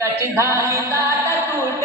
त्याची धाई ताट तुट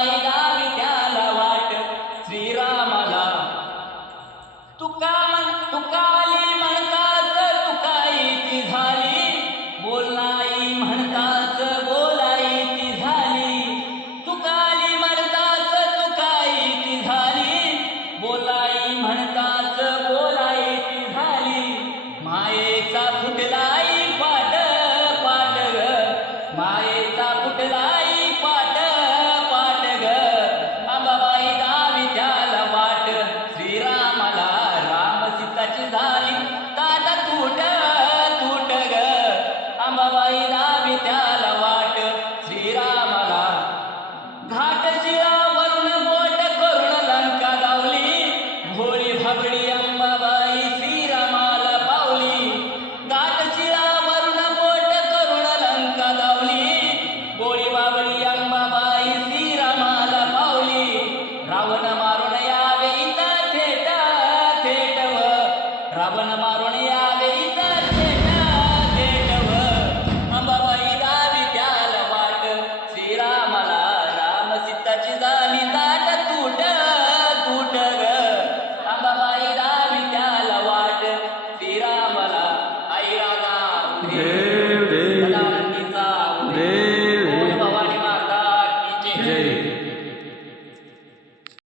By the Yeah, baby.